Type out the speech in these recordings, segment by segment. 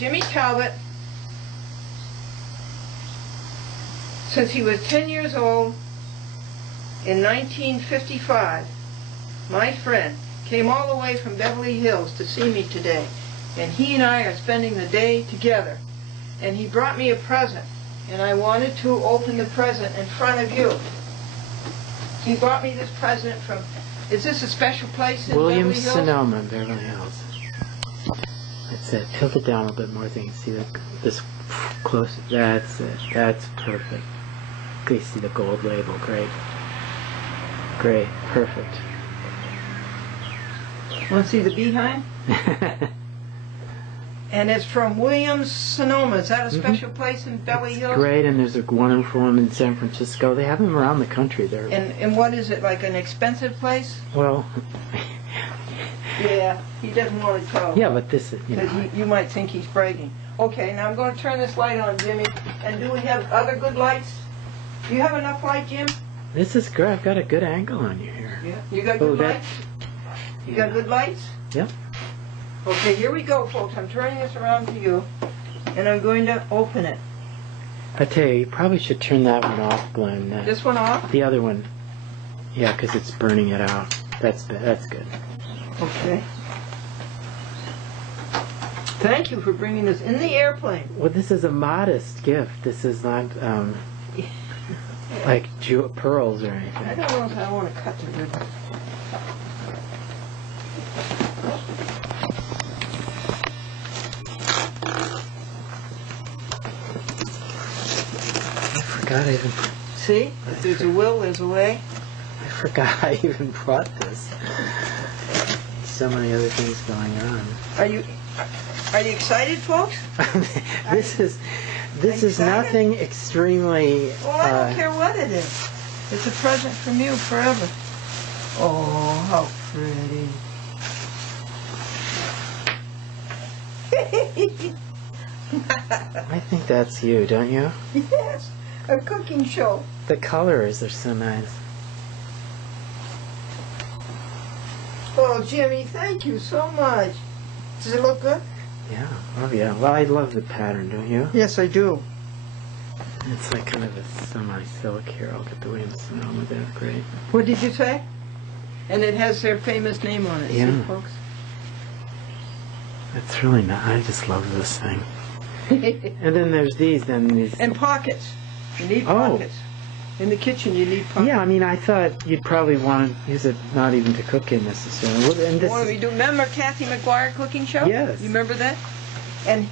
Jimmy Talbot, since he was 10 years old in 1955, my friend, came all the way from Beverly Hills to see me today. And he and I are spending the day together. And he brought me a present. And I wanted to open the present in front of you. He brought me this present from, is this a special place in Beverly Hills? Williams-Sonoma, Beverly Hills. That's it. Tilt it down a little bit more so you can see this close. That's it. That's perfect. You see the gold label. Great. Great. Perfect. Want to see the behind? And it's from Williams-Sonoma. Is that a special place in Beverly Hills? Great, and there's a wonderful one in San Francisco. They have them around the country there. And what is it, like an expensive place? Well... yeah, he doesn't want to tell. Yeah, but this is, you might think he's bragging. Okay, now I'm going to turn this light on, Jimmy. And do we have other good lights? Do you have enough light, Jim? This is good. I've got a good angle on you here. Yeah. You got good lights? You got good lights? Yep. Okay, here we go, folks. I'm turning this around to you, and I'm going to open it. I tell you, you probably should turn that one off, Glenn. This one off? The other one. Yeah, because it's burning it out. That's good. Okay. Thank you for bringing this in the airplane. Well, this is a modest gift. This is not like pearls or anything. I don't know if I want to cut the ribbon. I even... See? If there's a will, there's a way. I forgot I even brought this. So many other things going on. Are you excited, folks? This is nothing extremely... Well, I don't care what it is. It's a present from you forever. Oh, how pretty. I think that's you, don't you? Yes. A cooking show. The colors are so nice. Oh, Jimmy, thank you so much. Does it look good? Yeah. Oh, yeah. Well, I love the pattern, don't you? Yes, I do. It's like kind of a semi-silk here. I'll get the Williams-Sonoma there. Great. What did you say? And it has their famous name on it, yeah. See, folks? It's really nice. I just love this thing. And then there's these, And pockets. You need pockets. In the kitchen, you need pockets. Yeah, I mean, I thought you'd probably want to use it not even to cook in necessarily. And this remember Kathy McGuire cooking show? Yes. You remember that? And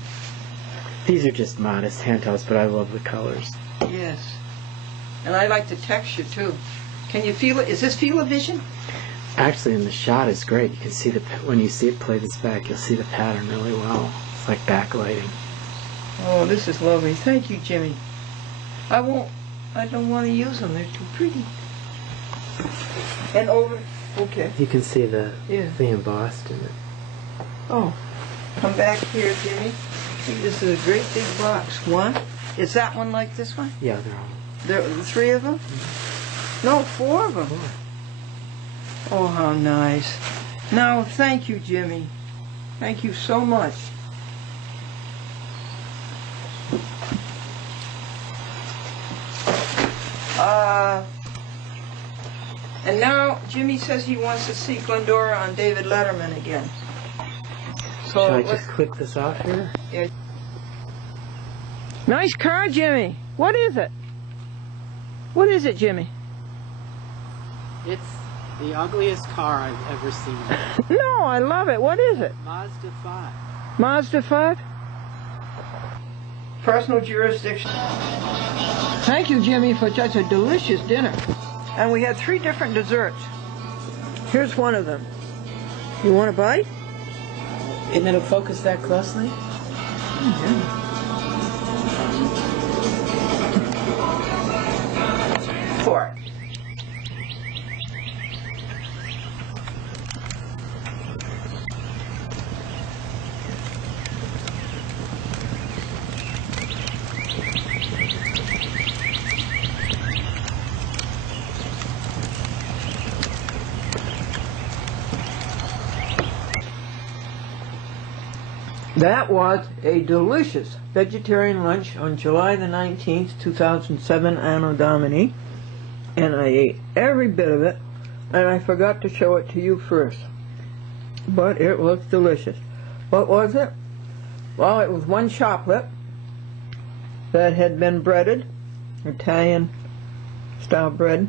these are just modest handhelds, but I love the colors. Yes. And I like the texture, too. Can you feel it? Is this feel-o-vision? Actually, in the shot is great. You can see when you see it play this back, you'll see the pattern really well. It's like backlighting. Oh, this is lovely. Thank you, Jimmy. I don't want to use them. They're too pretty. And over. Okay. You can see the thing embossed in it. Oh, come back here, Jimmy. See, this is a great big box. One. Is that one like this one? Yeah, they're all. There are 3 of them? Mm-hmm. No, 4 of them. 4. Oh, how nice. Now, thank you, Jimmy. Thank you so much. And now Jimmy says he wants to see Glendora on David Letterman again. So should I just click this off here? Yeah. Nice car, Jimmy. What is it? What is it, Jimmy? It's the ugliest car I've ever seen. No, I love it. What is it? Mazda 5. Mazda 5? Personal jurisdiction. Thank you, Jimmy, for such a delicious dinner. And we had 3 different desserts. Here's one of them. You want a bite? And it'll focus that closely? Mm-hmm. 4. That was a delicious vegetarian lunch on July the 19th, 2007, Anno Domini, and I ate every bit of it, and I forgot to show it to you first, but it was delicious. What was it? Well, it was one choplet that had been breaded, Italian style bread,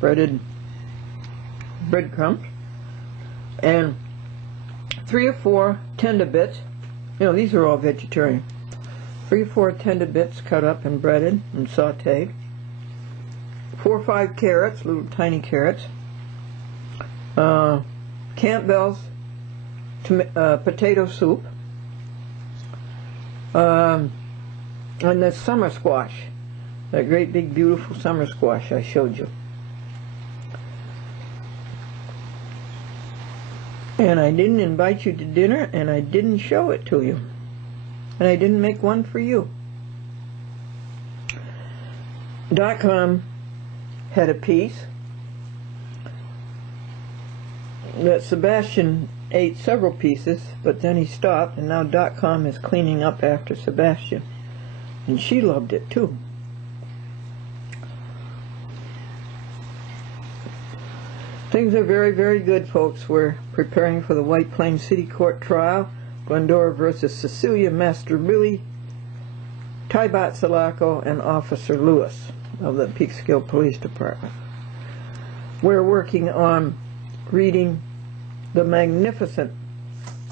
breaded breadcrumbs, and 3 or 4 tender bits. You know, these are all vegetarian. 3 or 4 tender bits cut up and breaded and sauteed. 4 or 5 carrots, little tiny carrots. Campbell's potato soup. And the summer squash. That great big beautiful summer squash I showed you. And I didn't invite you to dinner, and I didn't show it to you. And I didn't make one for you. .com had a piece that Sebastian ate several pieces, but then he stopped, and now .com is cleaning up after Sebastian. And she loved it too. Things are very, very good, folks. We're preparing for the White Plains City Court trial, Glendora versus Cecilia Mastrobilli, Tybat Sulaco, and Officer Lewis of the Peekskill Police Department. We're working on reading the magnificent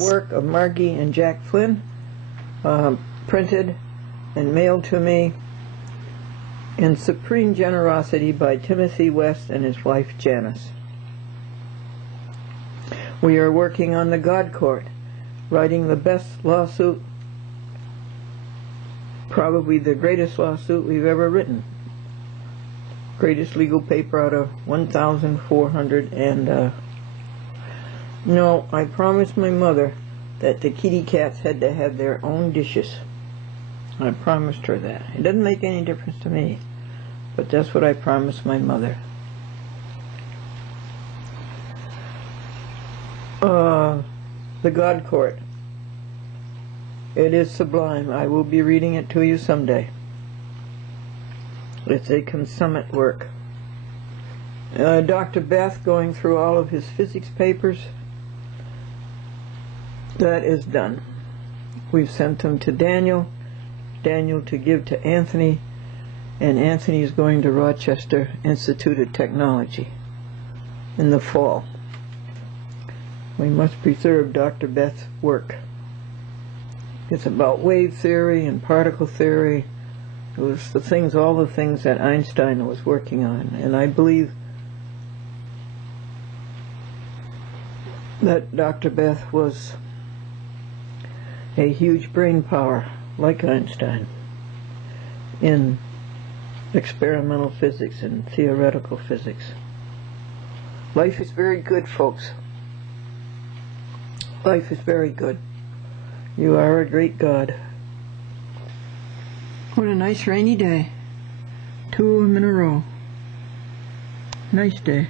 work of Margie and Jack Flynn, printed and mailed to me in supreme generosity by Timothy West and his wife Janice. We are working on the God Court, writing the best lawsuit, probably the greatest lawsuit we've ever written. Greatest legal paper out of 1,400, and no, I promised my mother that the kitty cats had to have their own dishes. I promised her that. It doesn't make any difference to me, but that's what I promised my mother. The God Court. It is sublime. I will be reading it to you someday. It's a consummate work. Dr. Beth going through all of his physics papers. That is done. We've sent them to Daniel to give to Anthony, and Anthony is going to Rochester Institute of Technology in the fall. We must preserve Dr. Beth's work. It's about wave theory and particle theory. It was all the things that Einstein was working on, and I believe that Dr. Beth was a huge brain power, like Einstein, in experimental physics and theoretical physics. Life is very good, folks. Life is very good. You are a great God. What a nice rainy day. 2 of them in a row. Nice day.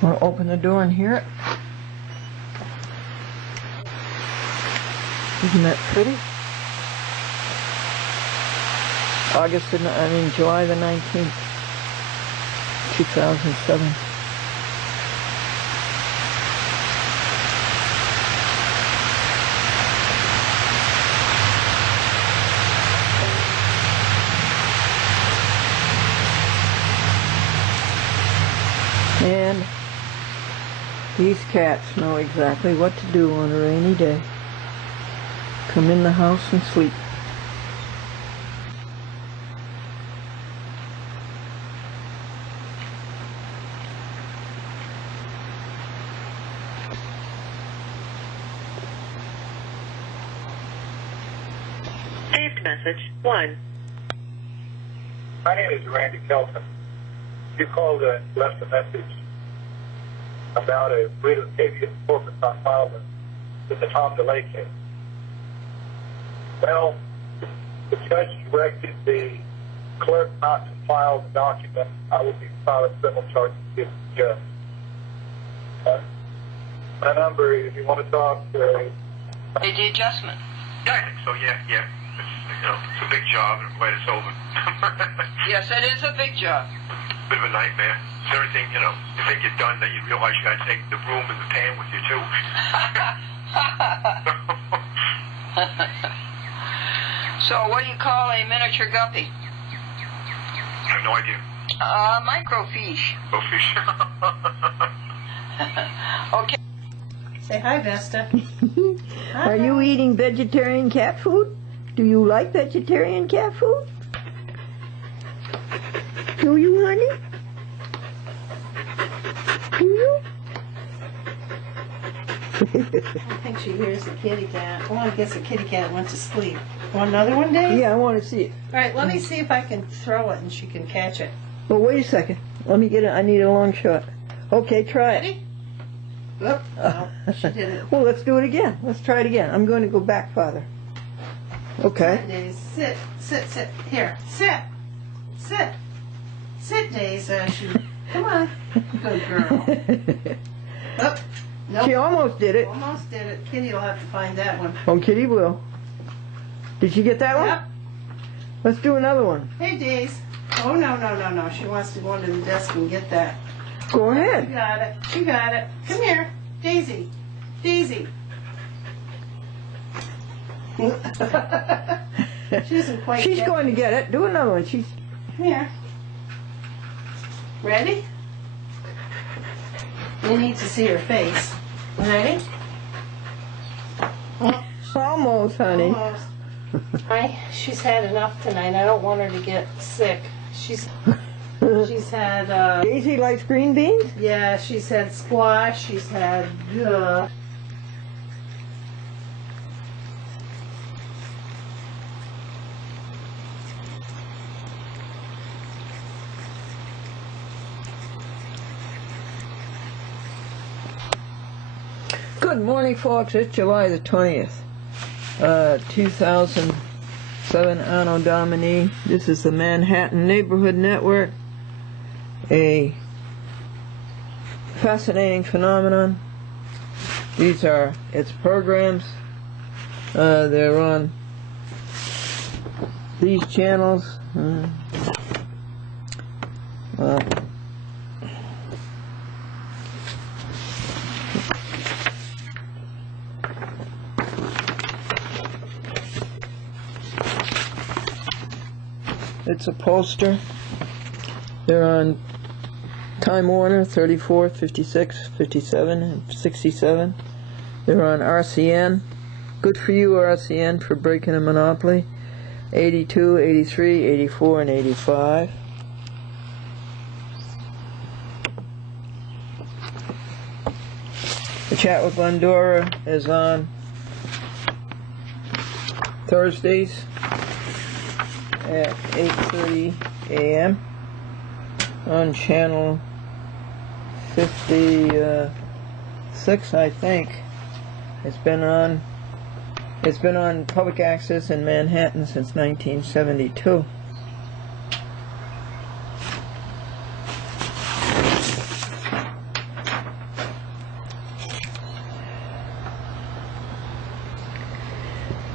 Want to open the door and hear it? Isn't that pretty? July the 19th, 2007. And these cats know exactly what to do on a rainy day. Come in the house and sleep. Saved message 1. My name is Randy Kelton. You called and left a message about a rehabilitation corpus on file with the Tom DeLay case. Well, the judge directed the clerk not to file the document, I will be filing criminal charges against the judge. My number, if you want to talk, Hey, the adjustment. Yeah, I think so. Yeah. It's a big job, and I'm glad it's over. Yes, it is a big job. Bit of a nightmare. It's everything, you think you're done, then you realize you got to take the broom and the pan with you too. So, what do you call a miniature guppy? I have no idea. Microfiche. Go fish. Okay. Say hi, Vesta. Are you eating vegetarian cat food? Do you like vegetarian cat food? Do you, honey? Do you? I think she hears the kitty cat. Well, I guess the kitty cat went to sleep. Want another one, Dave? Yeah, I want to see it. All right, let me see if I can throw it and she can catch it. Well, wait a second. Let me get it. I need a long shot. Okay, try it. Ready? Whoop. No, she didn't. Well, let's do it again. Let's try it again. I'm going to go back farther. Okay. Days, sit. Here, sit. Sit, Days. Come on. Good girl. Oop. Nope. She almost did it. Almost did it. Kitty will have to find that one. Oh, Kitty will. Did she get that one? Yep. Let's do another one. Hey, Days. Oh, no. She wants to go under the desk and get that. Go You ahead. got it. You got it. Come here. Daisy. She isn't quite She's yet. going to get it. Do another one. She's. Come here. Ready? You need to see her face. Ready? Almost, honey. Almost. She's had enough tonight. I don't want her to get sick. She's had Daisy likes green beans? yeah, she's had squash, she's had Good morning, folks. It's July the 20th, 2007, Anno Domini. This is the Manhattan Neighborhood Network, a fascinating phenomenon. These are its programs. They're on these channels. It's a poster. They're on Time Warner, 34, 56, 57, and 67. They're on RCN. Good for you, RCN, for breaking a monopoly. 82, 83, 84, and 85. The Chat with Glendora is on Thursdays at 8:30 a.m. on channel 56, I think. It's been on public access in Manhattan since 1972.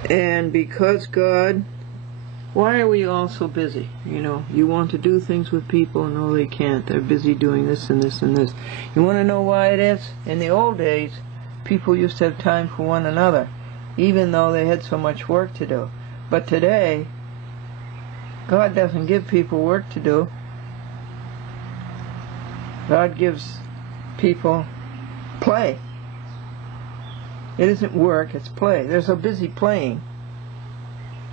And because God, why are we all so busy? You know, you want to do things with people, no they can't. They're busy doing this and this and this. You want to know why it is? In the old days, people used to have time for one another, even though they had so much work to do. But today, God doesn't give people work to do. God gives people play. It isn't work, it's play. They're so busy playing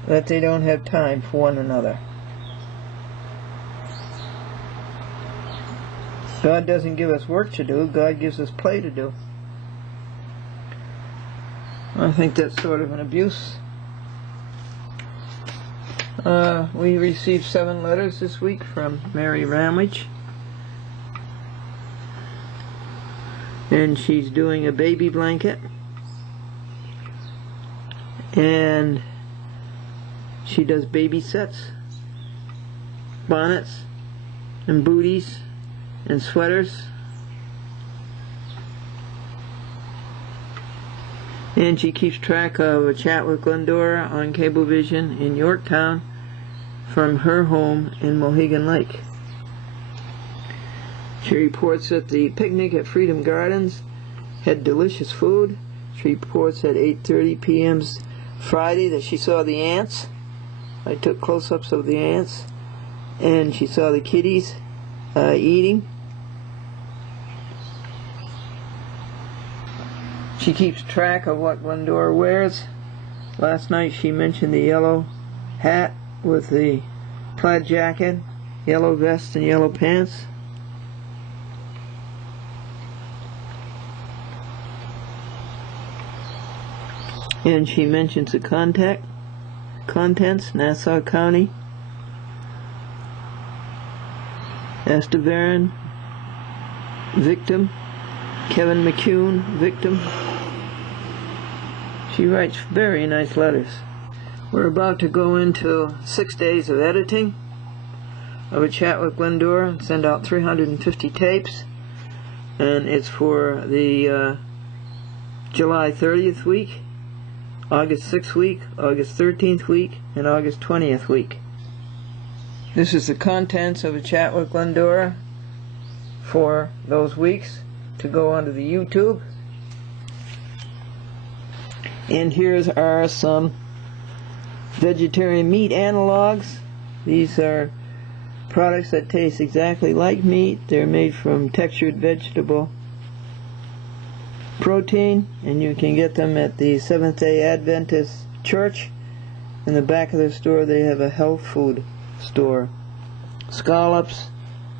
that they don't have time for one another. God doesn't give us work to do, God gives us play to do. I think that's sort of an abuse. We received 7 letters this week from Mary Ramage. And she's doing a baby blanket. And she does baby sets. bonnets and booties and sweaters. And she keeps track of a chat with Glendora on Cablevision in Yorktown from her home in Mohegan Lake. She reports that the picnic at Freedom Gardens had delicious food. She reports at 8:30 p.m. Friday that she saw the ants. I took close-ups of the ants. And she saw the kitties eating. She keeps track of what Glendora wears. Last night she mentioned the yellow hat with the plaid jacket, yellow vest and yellow pants. And she mentions the contents, Nassau County, Estevan, victim, Kevin McCune, victim. She writes very nice letters. We're about to go into 6 days of editing of a chat with Glendora and send out 350 tapes. And it's for the July 30th week, August 6th week, August 13th week, and August 20th week. This is the contents of a chat with Glendora for those weeks to go onto the YouTube. And here are some vegetarian meat analogs. These are products that taste exactly like meat. They're made from textured vegetable protein, and you can get them at the Seventh-day Adventist Church. In the back of the store they have a health food store. Scallops,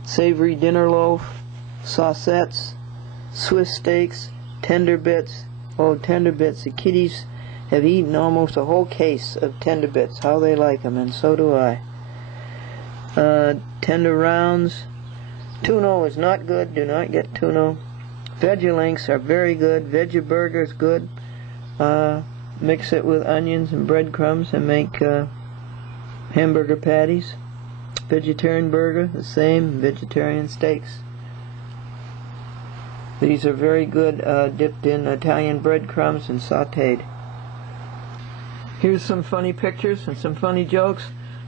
savory dinner loaf, saucettes, Swiss steaks, tender bits. Oh, tender bits. The kitties have eaten almost a whole case of tender bits. How they like them, and so do I. Tender rounds. Tuna is not good. Do not get tuna. Veggie-links are very good. Veggie burger is good. Mix it with onions and breadcrumbs and make hamburger patties. Vegetarian burger, the same. Vegetarian steaks. These are very good, dipped in Italian breadcrumbs and sautéed. Here's some funny pictures and some funny jokes.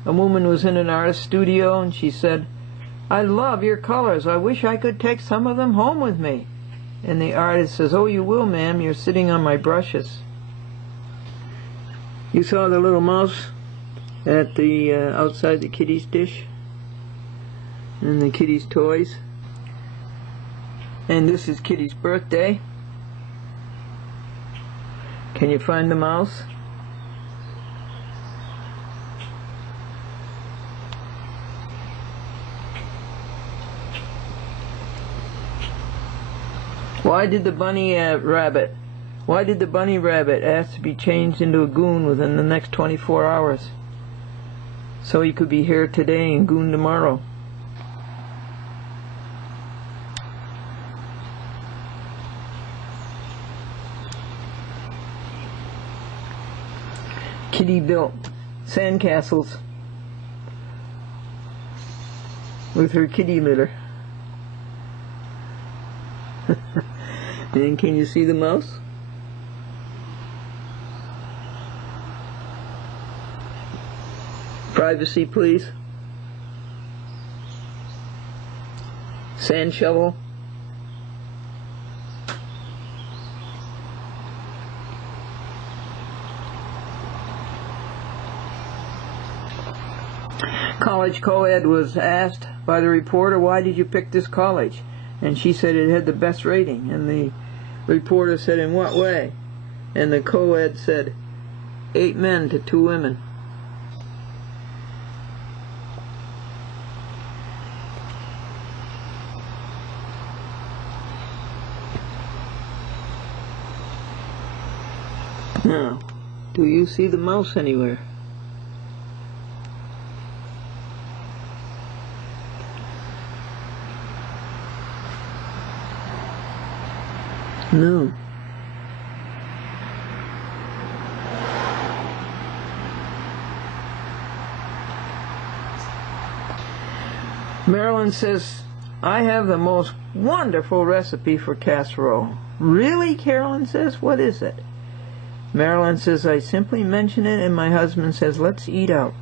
A woman was in an artist studio and she said, "I love your colors. I wish I could take some of them home with me." And the artist says, "Oh, you will, ma'am. You're sitting on my brushes." You saw the little mouse at the outside the kitty's dish and the kitty's toys. And this is Kitty's birthday. Can you find the mouse? Why did the bunny rabbit ask to be changed into a goon within the next 24 hours? So he could be here today and goon tomorrow. Kitty built sandcastles with her kitty litter. And can you see the mouse? Privacy, please. Sand shovel. College co-ed was asked by the reporter, "Why did you pick this college?" And she said it had the best rating. And the reporter said, "In what way?" And the co-ed said, 8 men to 2 women. Now, do you see the mouse anywhere? No. Marilyn says, I have the most wonderful recipe for casserole. Really? Carolyn says, what is it? Marilyn says, I simply mention it and my husband says, let's eat out.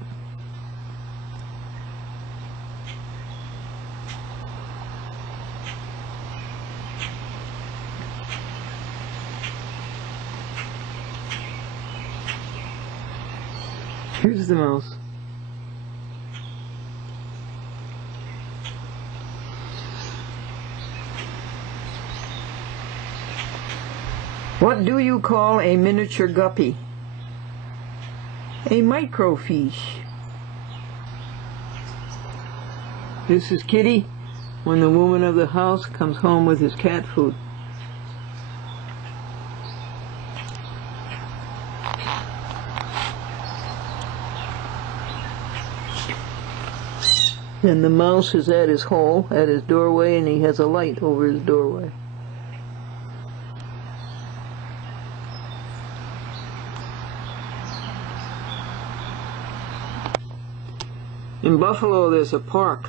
Here's the mouse. What do you call a miniature guppy? A microfiche. This is Kitty when the woman of the house comes home with his cat food. And the mouse is at his hole, at his doorway, and he has a light over his doorway. In Buffalo, there's a park,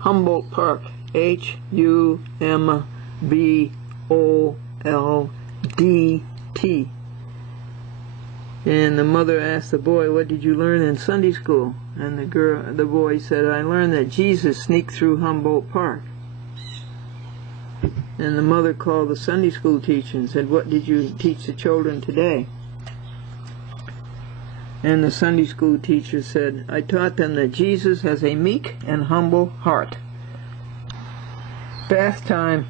Humboldt Park, Humboldt. And the mother asked the boy, what did you learn in Sunday school? And the boy said, I learned that Jesus sneaked through Humboldt Park. And the mother called the Sunday school teacher and said, what did you teach the children today? And the Sunday school teacher said, I taught them that Jesus has a meek and humble heart. Bath time.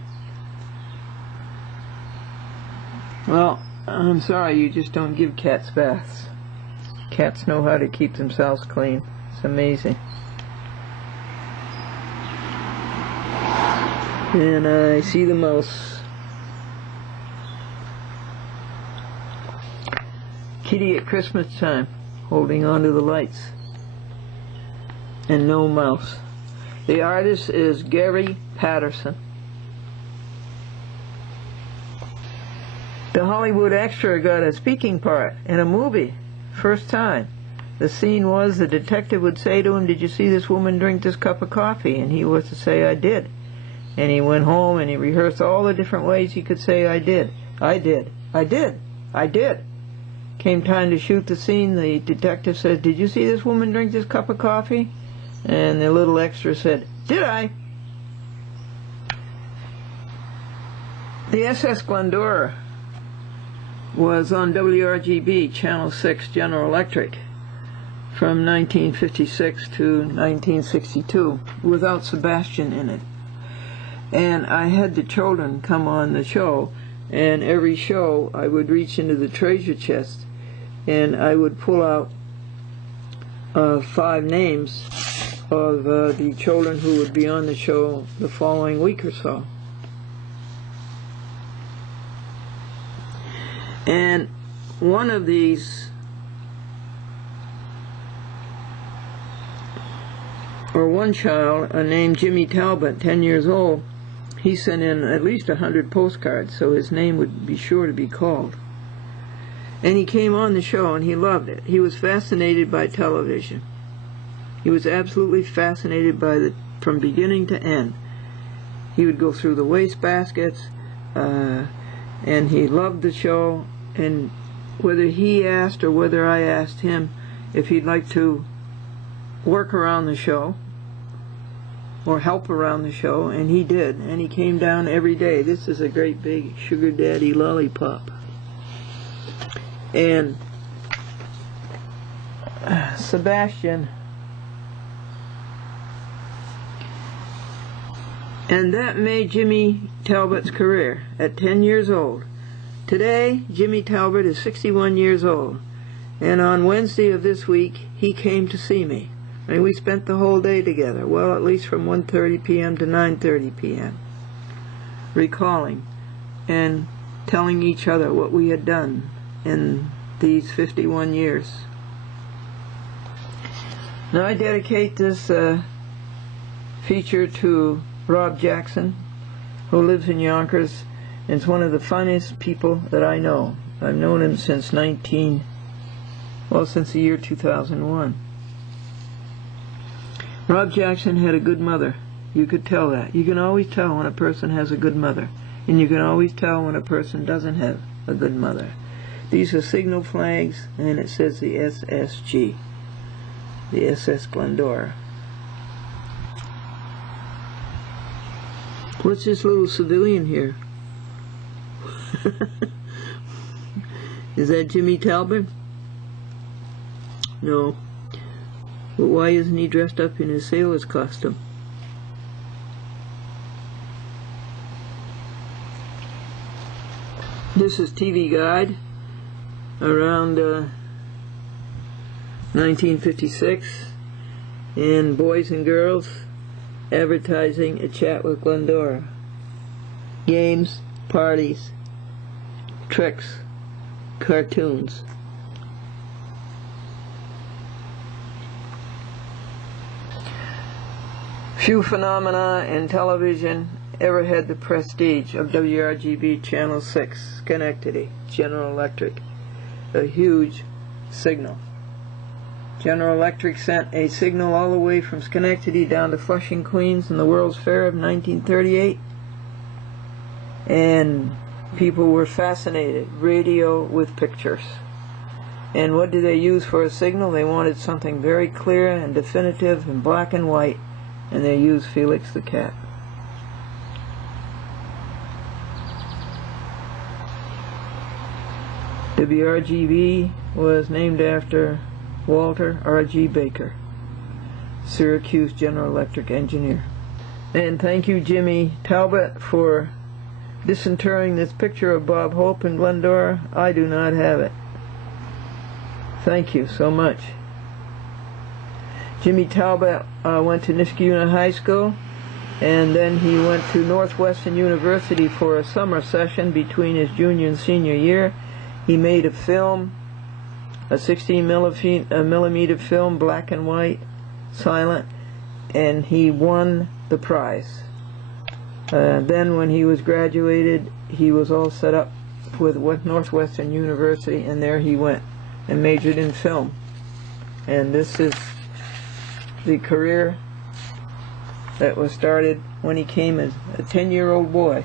Well, I'm sorry, you just don't give cats baths. Cats know how to keep themselves clean. It's amazing. And I see the mouse. Kitty at Christmas time, holding on to the lights. And no mouse. The artist is Gary Patterson. The Hollywood extra got a speaking part in a movie, first time. The scene was the detective would say to him, did you see this woman drink this cup of coffee? And he was to say, I did. And he went home and he rehearsed all the different ways he could say, I did, I did, I did, I did. Came time to shoot the scene, the detective said, did you see this woman drink this cup of coffee? And the little extra said, did I? The SS Glendora was on WRGB, Channel 6, General Electric, from 1956 to 1962, without Sebastian in it. And I had the children come on the show, and every show I would reach into the treasure chest and I would pull out 5 names of the children who would be on the show the following week or so. And one of these, or one child named Jimmy Talbot, 10 years old, he sent in at least 100 postcards, so his name would be sure to be called. And he came on the show and he loved it. He was fascinated by television. He was absolutely fascinated by from beginning to end. He would go through the waste baskets, and he loved the show. And whether he asked or whether I asked him if he'd like to work around the show or help around the show, and he did, and he came down every day. This is a great big sugar daddy lollipop. And Sebastian, and that made Jimmy Talbot's career at 10 years old. Today, Jimmy Talbot is 61 years old, and on Wednesday of this week, he came to see me. And we spent the whole day together, well, at least from 1:30 p.m. to 9:30 p.m., recalling and telling each other what we had done in these 51 years. Now I dedicate this feature to Rob Jackson, who lives in Yonkers, and is one of the finest people that I know. I've known him since since the year 2001. Rob Jackson had a good mother You could tell that. You can always tell when a person has a good mother. And you can always tell when a person doesn't have a good mother. These are signal flags, and it says the SSG, the SS Glendora. What's this little civilian here? Is that Jimmy Talbot? No. But why isn't he dressed up in his sailor's costume? This is TV Guide around 1956, and boys and girls advertising a chat with Glendora. Games, parties, tricks, cartoons. Few phenomena in television ever had the prestige of WRGB Channel 6, Schenectady, General Electric, a huge signal. General Electric sent a signal all the way from Schenectady down to Flushing, Queens in the World's Fair of 1938, and people were fascinated. Radio with pictures. And what did they use for a signal? They wanted something very clear and definitive and black and white, and they used Felix the Cat. WRGB was named after Walter R.G. Baker, Syracuse General Electric engineer. And thank you, Jimmy Talbot, for disinterring this picture of Bob Hope in Glendora. I do not have it. Thank you so much. Jimmy Talbot went to Niskayuna High School, and then he went to Northwestern University for a summer session between his junior and senior year. He made a film, a 16 millimeter film, black and white, silent, and he won the prize. Then when he was graduated, he was all set up with Northwestern University, and there he went and majored in film. And this is the career that was started when he came as a 10-year-old boy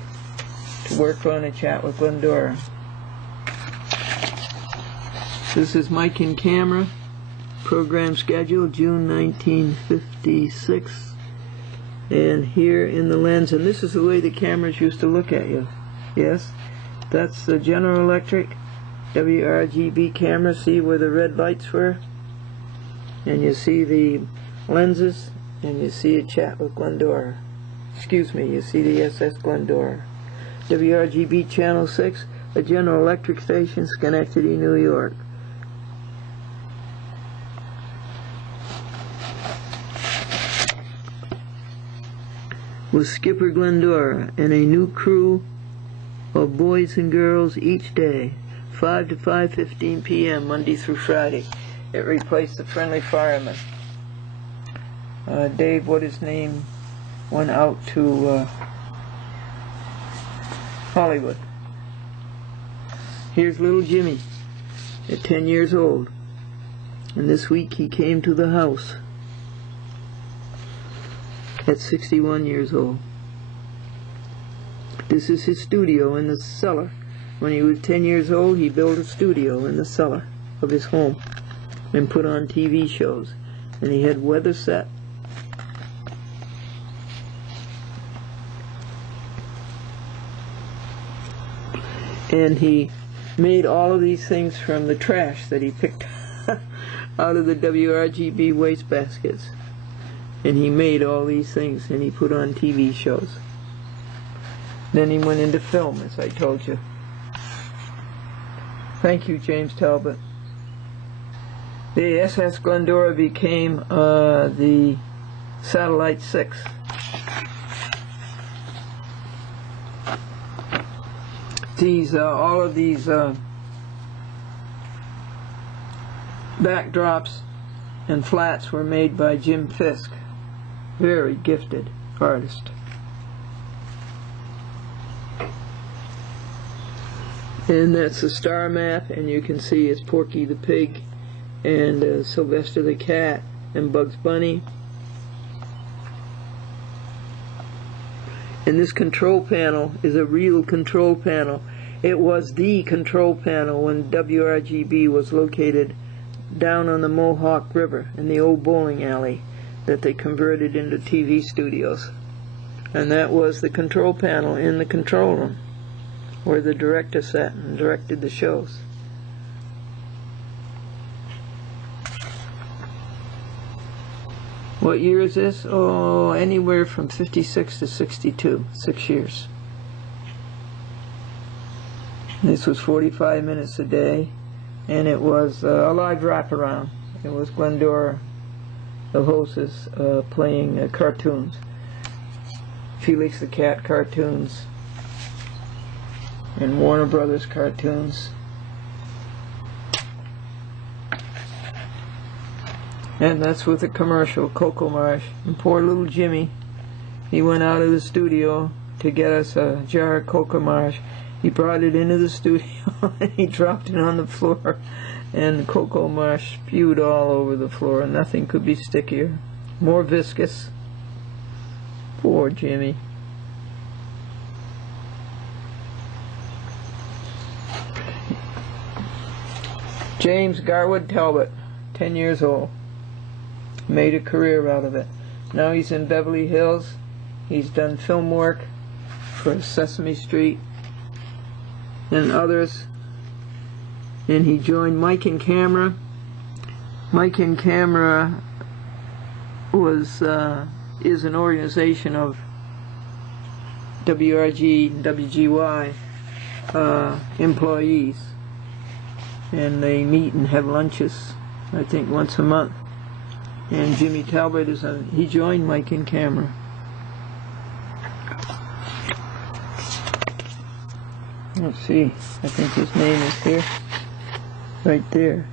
to work on A Chat with Glendora. This is Mike in Camera, program schedule, June 1956. And here in the lens, and this is the way the cameras used to look at you. Yes, that's the General Electric WRGB camera. See where the red lights were? And you see the lenses, and you see A Chat with Glendora. Excuse me, you see the SS Glendora. WRGB Channel 6, a General Electric station, Schenectady, New York. With Skipper Glendora and a new crew of boys and girls each day, 5 to 5:15 p.m. Monday through Friday. It replaced the Friendly Fireman. Dave, what his name, went out to Hollywood. Here's little Jimmy at 10 years old, and this week he came to the house at 61 years old. This is his studio in the cellar. When he was 10 years old, he built a studio in the cellar of his home and put on TV shows. And he had weather set. And he made all of these things from the trash that he picked out of the WRGB waste baskets. And he made all these things, and he put on TV shows. Then he went into film, as I told you. Thank you, James Talbot. The SS Glendora became the Satellite 6. All of these backdrops and flats were made by Jim Fisk. Very gifted artist. And that's the star map, and you can see it's Porky the Pig and Sylvester the Cat and Bugs Bunny. And this control panel is a real control panel. It was the control panel when WRGB was located down on the Mohawk River in the old bowling alley that they converted into TV studios. And that was the control panel in the control room where the director sat and directed the shows. What year is this? Oh, anywhere from 56 to 62, 6 years. This was 45 minutes a day, and it was a live wraparound. It was Glendora, the hostess, playing cartoons. Felix the Cat cartoons, and Warner Brothers cartoons. And that's with the commercial, Coco Marsh. And poor little Jimmy, he went out of the studio to get us a jar of Coco Marsh. He brought it into the studio and he dropped it on the floor, and Coco Marsh spewed all over the floor, and nothing could be stickier, more viscous. Poor Jimmy. James Garwood Talbot, 10 years old. Made a career out of it. Now he's in Beverly Hills. He's done film work for Sesame Street and others. And he joined Mike and Camera. Mike and Camera is an organization of WRG and WGY employees. And they meet and have lunches, I think, once a month. And Jimmy Talbot he joined Mike and Camera. Let's see, I think his name is here, right there.